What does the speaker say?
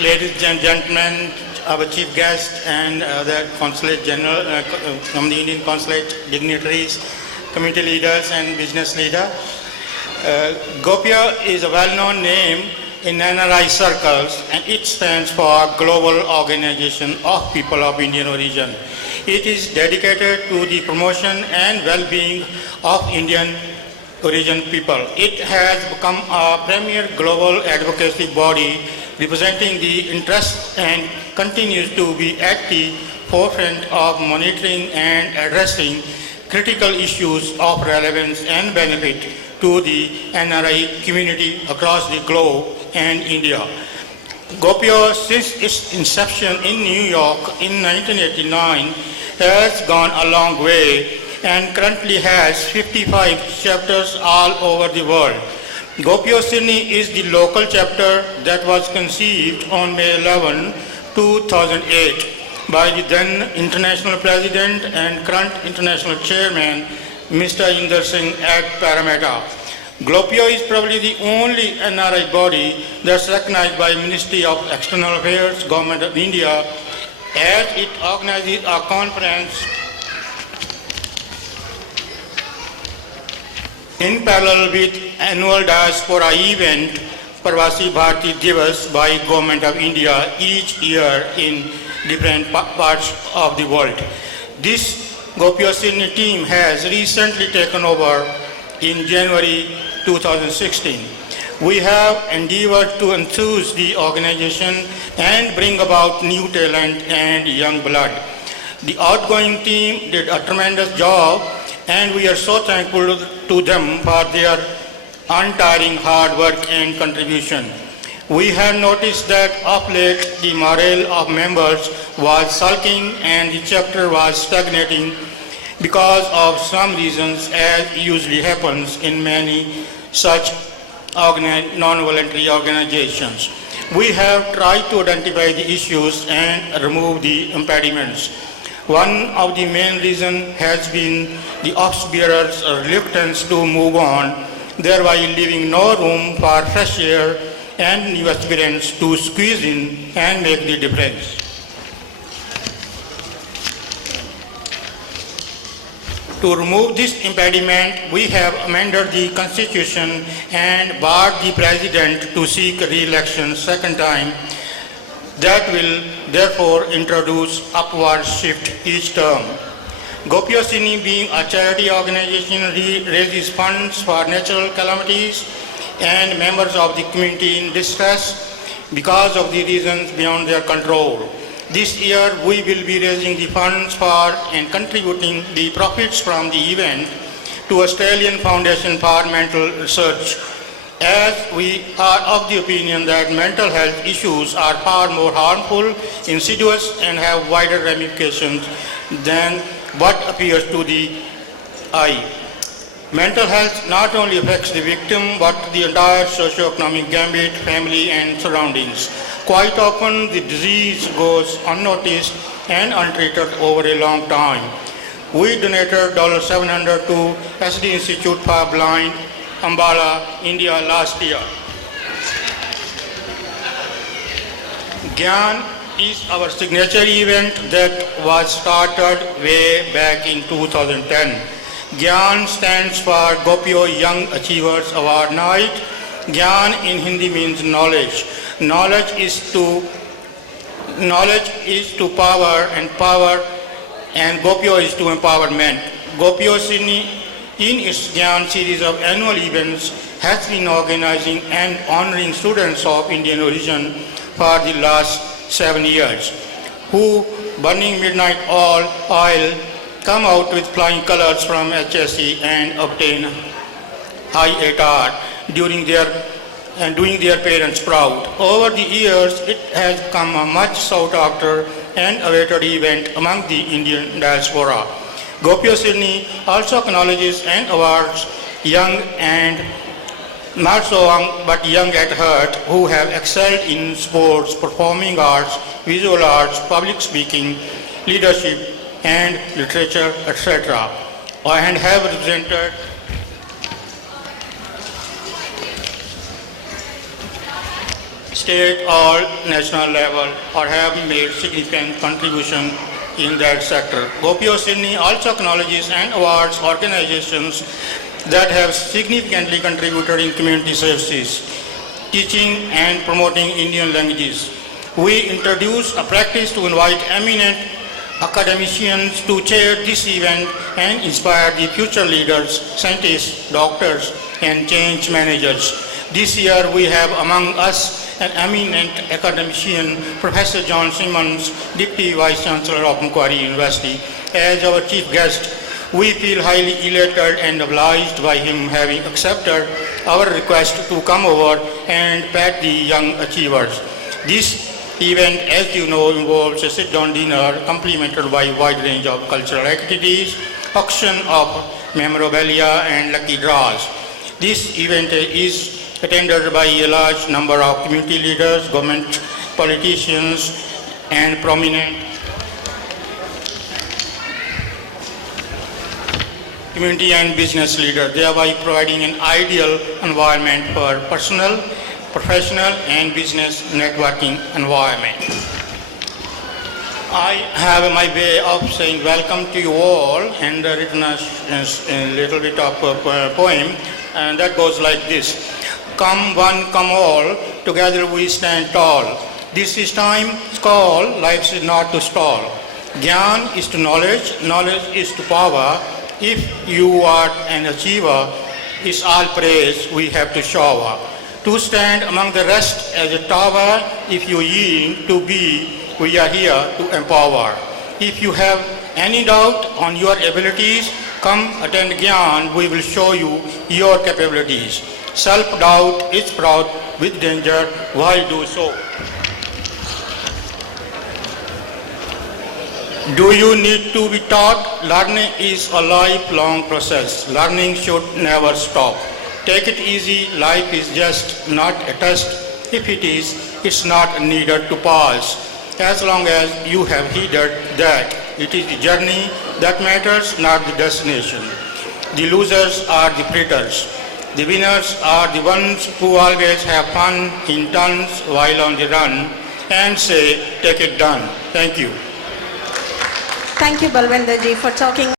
ladies and gentlemen, our chief guest and the Consulate General from the Indian Consulate, dignitaries, community leaders and business leaders. GOPIO is a well-known name in NRI circles, and it stands for Global Organization of People of Indian Origin. It is dedicated to the promotion and well-being of Indian origin people. It has become a premier global advocacy body representing the interests and continues to be at the forefront of monitoring and addressing critical issues of relevance and benefit to the NRI community across the globe and India. GOPIO, since its inception in New York in 1989, has gone a long way and currently has 55 chapters all over the world. GOPIO Sydney is the local chapter that was conceived on May 11, 2008 by the then International President and current International Chairman, Mr. Inder Singh at Parramatta. GOPIO is probably the only NRI body that's recognized by Ministry of External Affairs, Government of India, as it organizes a conference in parallel with annual diaspora event Pravasi Bharati Divas by Government of India each year in different parts of the world. This GOPIO Sydney team has recently taken over in January 2016. We have endeavored to enthuse the organization and bring about new talent and young blood. The outgoing team did a tremendous job, and we are so thankful to them for their untiring hard work and contribution. We have noticed that of late the morale of members was sulking and the chapter was stagnating because of some reasons, as usually happens in many such non-voluntary organizations. We have tried to identify the issues and remove the impediments. One of the main reasons has been the office bearers' reluctance to move on, thereby leaving no room for fresh air and new aspirants to squeeze in and make the difference. To remove this impediment, we have amended the Constitution and barred the President to seek re-election second time. That will therefore introduce upward shift each term. GOPIO Sydney, being a charity organization, raises funds for natural calamities and members of the community in distress because of the reasons beyond their control. This year we will be raising the funds for and contributing the profits from the event to Australian Foundation for Mental Research, as we are of the opinion that mental health issues are far more harmful, insidious and have wider ramifications than what appears to the eye. Mental health not only affects the victim but the entire socio-economic gambit, family and surroundings. Quite often the disease goes unnoticed and untreated over a long time. We donated $700 to SD Institute for Blind, Ambala, India last year. GYAAN is our signature event that was started way back in 2010. GYAAN stands for GOPIO Young Achievers Award Night. GYAAN in Hindi means knowledge. Knowledge is to power, and GOPIO is to empowerment. GOPIO Sydney, in its GYAAN series of annual events, has been organizing and honoring students of Indian origin for the last 7 years, who, burning midnight oil, come out with flying colors from HSC and obtain high ATAR doing their parents proud. Over the years, it has become a much sought after and awaited event among the Indian diaspora. GOPIO Sydney also acknowledges and awards young and not so young but young at heart who have excelled in sports, performing arts, visual arts, public speaking, leadership and literature, etc. and have represented state or national level or have made significant contribution in that sector. GOPIO Sydney also acknowledges and awards organizations that have significantly contributed in community services, teaching and promoting Indian languages. We introduce a practice to invite eminent academicians to chair this event and inspire the future leaders, scientists, doctors, and change managers. This year we have among us an eminent academician, Professor John Simmons, Deputy Vice Chancellor of Macquarie University, as our chief guest. We feel highly elated and obliged by him having accepted our request to come over and pat the young achievers. This event, as you know, involves a sit-down dinner complemented by a wide range of cultural activities, auction of memorabilia and lucky draws. This event is attended by a large number of community leaders, government politicians, and prominent community and business leaders, thereby providing an ideal environment for personal, professional, and business networking environment. I have my way of saying welcome to you all and written a little bit of a poem, and that goes like this. Come one, come all, together we stand tall. This is time's call, life is not to stall. Gyan is to knowledge, knowledge is to power. If you are an achiever, it's all praise we have to shower. To stand among the rest as a tower, if you yield to be, we are here to empower. If you have any doubt on your abilities, come attend Gyan, we will show you your capabilities. Self-doubt is fraught with danger, why do so? Do you need to be taught? Learning is a lifelong process. Learning should never stop. Take it easy, life is just not a test. If it is, it's not needed to pass. As long as you have heeded that, it is the journey that matters, not the destination. The losers are the predators. The winners are the ones who always have fun in tons while on the run and say, take it done. Thank you. Thank you, Balwinder ji, for talking